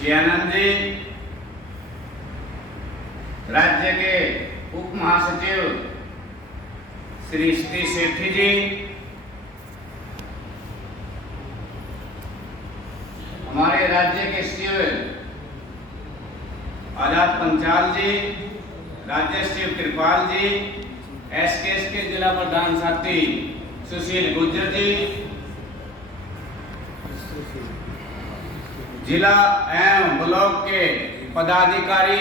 सियानंद जी, राज्य के उप महासचिव श्री सतीश सेठी जी, हमारे राज्य के सचिव आजाद पंचाल जी, राज्य सचिव कृपाल जी, एसकेएस के जिला प्रधान साथी सुशील गुर्जर जी, जिला एवं ब्लॉक के पदाधिकारी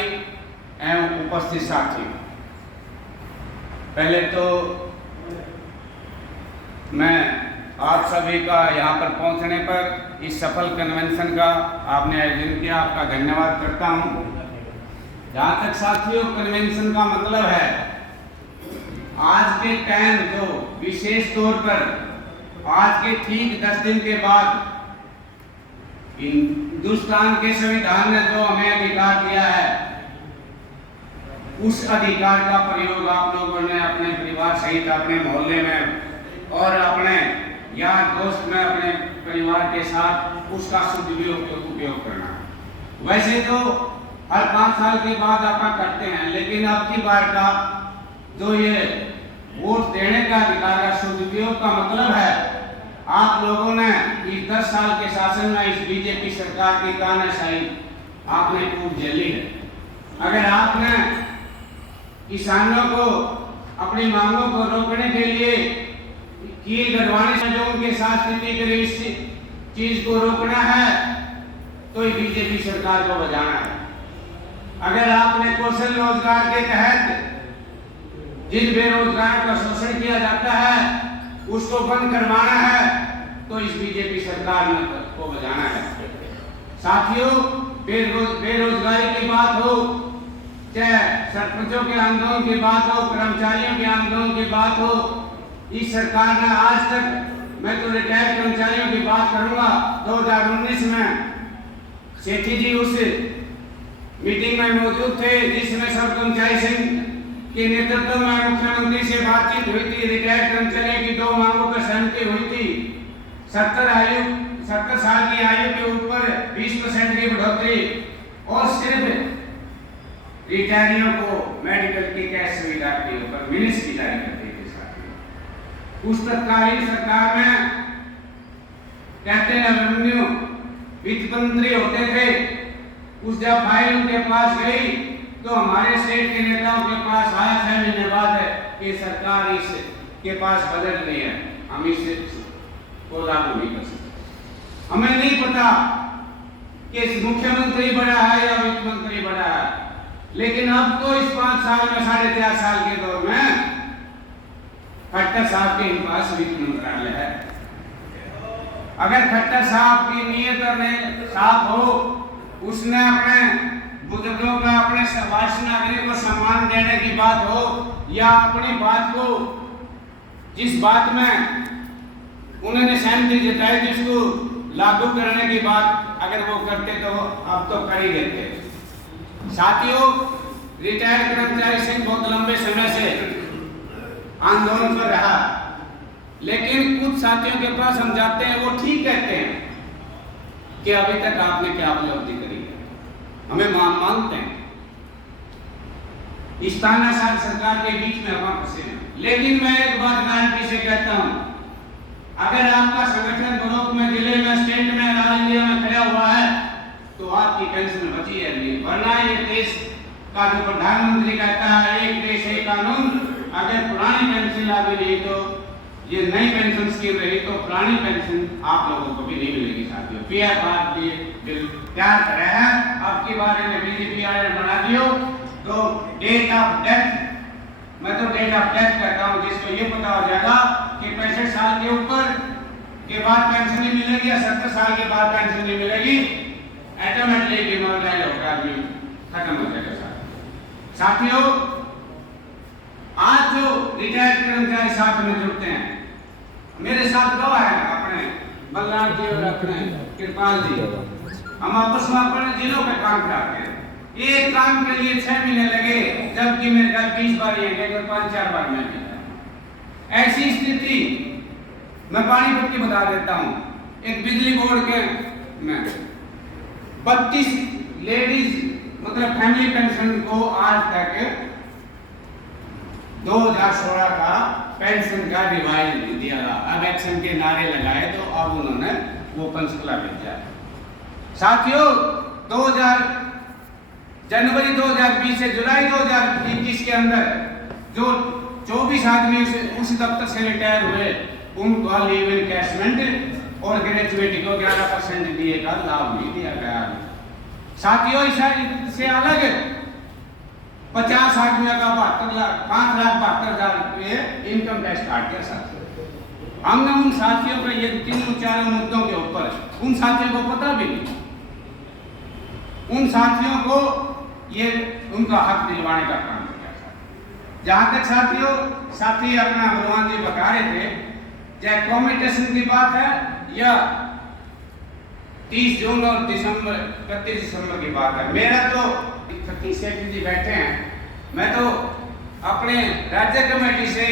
एवं उपस्थित साथी, पहले तो मैं आप सभी का यहाँ पर पहुँचने पर इस सफल कन्वेंशन का आपने आयोजन किया, आपका धन्यवाद करता हूँ। जहाँ तक साथियों कन्वेंशन का मतलब है, आज के टाइम जो विशेष तौर पर आज के ठीक 10 दिन के बाद हिंदुस्तान के संविधान ने जो हमें अधिकार दिया है, उस अधिकार का प्रयोग आप लोगों ने अपने परिवार सहित अपने मोहल्ले में और अपने यार दोस्त में अपने परिवार के साथ उसका उपयोग करना। वैसे तो हर 5 साल के बाद आप करते हैं, लेकिन अब की बार का जो ये वोट देने का अधिकार का सदुपयोग का मतलब है, आप लोगों ने इस 10 साल के शासन में इस बीजेपी सरकार की तानाशाही आपने खूब झेली है। अगर आपने किसानों को अपनी मांगों को रोकने के लिए कील गढ़वाने से जो उनके साथ स्थिति करी, इस चीज को रोकना है तो बीजेपी सरकार को बजाना है। अगर आपने कौशल रोजगार के तहत जिन बेरोजगारों का शोषण किया जाता है उसको बंद करवाना है तो इस बीजेपी सरकार को बजाना है। साथियों, बेरोजगारी की बात हो, चाहे सरपंचों के आंदोलन की बात हो, कर्मचारियों के आंदोलन की बात हो, इस सरकार ने आज तक, मैं तो रिटायर्ड कर्मचारियों की बात करूंगा, 2019 में सेठी जी उस मीटिंग में मौजूद थे जिसमें सब कर्मचारी संघ के नेतृत्व में मुख्यमंत्री से बातचीत हुई थी। रिटायर्ड कर्मचारियों की 2 मांगों पर सहमति हुई थी। 70 साल की आयु के ऊपर 20% की बढ़ोतरी और सिर्फ रिटायरियों को मेडिकल की कैश सुविधा के ऊपर मिनिस्ट्री जारी कर दी थी। साथियों, उस तत्कालीन सरकार में कहते हैं अभिमन्यु वित्त मंत्री होते थे, उस जब फाइल उनके पास गई तो हमारे स्टेट के नेताओं के पास आया 6 महीने बाद है कि सरकार इस के पास बजट नहीं है, हम इसे को लागू नहीं कर सकते। हमें नहीं पता कि मुख्यमंत्री बड़ा है या वित्त मंत्री बड़ा है, लेकिन अब तो इस 5 साल में 4.5 साल के दौर में खट्टर साहब के पास वित्त मंत्रालय है। अगर खट्टर साहब की नीयत साफ हो, उसने अपने बुजुर्गों का अपने वरिष्ठ नागरिक को सम्मान देने की बात हो, या अपनी बात को जिस बात में उन्होंने सहमति जताई थी उसको लागू करने की बात अगर वो करते तो अब तो कर ही देते। साथियों, रिटायर्ड कर्मचारी संघ बहुत लंबे समय से आंदोलन पर रहा, लेकिन कुछ साथियों के पास हम जाते हैं, वो ठीक कहते हैं कि अभी तक आपने क्या उपलब्धि करी, हमें मानते हैं। इस तानाशाह सरकार के बीच में हम फंसे हैं। लेकिन मैं एक बात गारंटी से कहता हूं, अगर आपका संगठन ब्लॉक में, जिले में, स्टेट में, राज्य इंडिया में खड़ा हुआ है तो आपकी पेंशन बची है नहीं। वरना ये देश का जो प्रधानमंत्री कहता है एक देश एक कानून, अगर पुरानी पेंशन लागू नहीं तो ये नई पेंशन स्कीम रही तो पुरानी पेंशन आप लोगों को भी नहीं मिलेगी। साथियों, पीएफ बिल तैयार कर रहे हैं, अब के बारे में बीजेपी वाले बना दियो तो डेट ऑफ डेथ, मैं तो डेट ऑफ डेथ कहता हूं, जिसको ये पता हो जाएगा कि 65 साल के ऊपर के बाद पेंशन नहीं मिलेगी या 70 साल के बाद पेंशन नहीं मिलेगी, ऑटोमेटिकली डिमोरलाइज होकर आदमी खत्म हो जाएगा। साथियों, आज जो रिटायर्ड कर्मचारी साथ में जुड़ते हैं, मेरे साथ दो है अपने बलराम जी और अपने कृपाल जी, हम आपस में अपने जिलों पे काम कराते हैं। एक काम के लिए 6 महीने लगे, जबकि मेरे घर 20 बार ये गए, 5-4 बार मैं गया। ऐसी स्थिति मैं पानीपत की बता देता हूँ। एक बिजली बोर्ड के में 32 लेडीज मतलब फैमिली पेंशन को आज तक 2016 का पेंशन का रिवाइज नहीं दिया रहा। अब एक्शन के नारे लगाए तो अब उन्होंने वो पंचकुला भेजा। साथियों, 2000 जनवरी 2020 से जुलाई 2021 के अंदर जो 24 आदमी उस दफ्तर से रिटायर हुए उनको लीव एनकैशमेंट और ग्रेजुएटी को 11% दिए का लाभ नहीं दिया गया। साथियों, इससे अलग 50 आदमियों का 5,72,000 रुपये इनकम टैक्स काट दिया। साथियों, हमने उन साथियों को ये तीनों चारों मुद्दों के ऊपर उन साथियों को पता भी नहीं, उन साथियों को ये उनका हक दिलवाने का काम किया था। जहां तक साथियों साथी अपना भगवान जी बता रहे थे, चाहे कॉम्पिटिशन की बात है या 30 जून और 31 दिसंबर की बात है, मेरा तो सतीश सेठ जी बैठे हैं, मैं तो अपने राज्य कमेटी से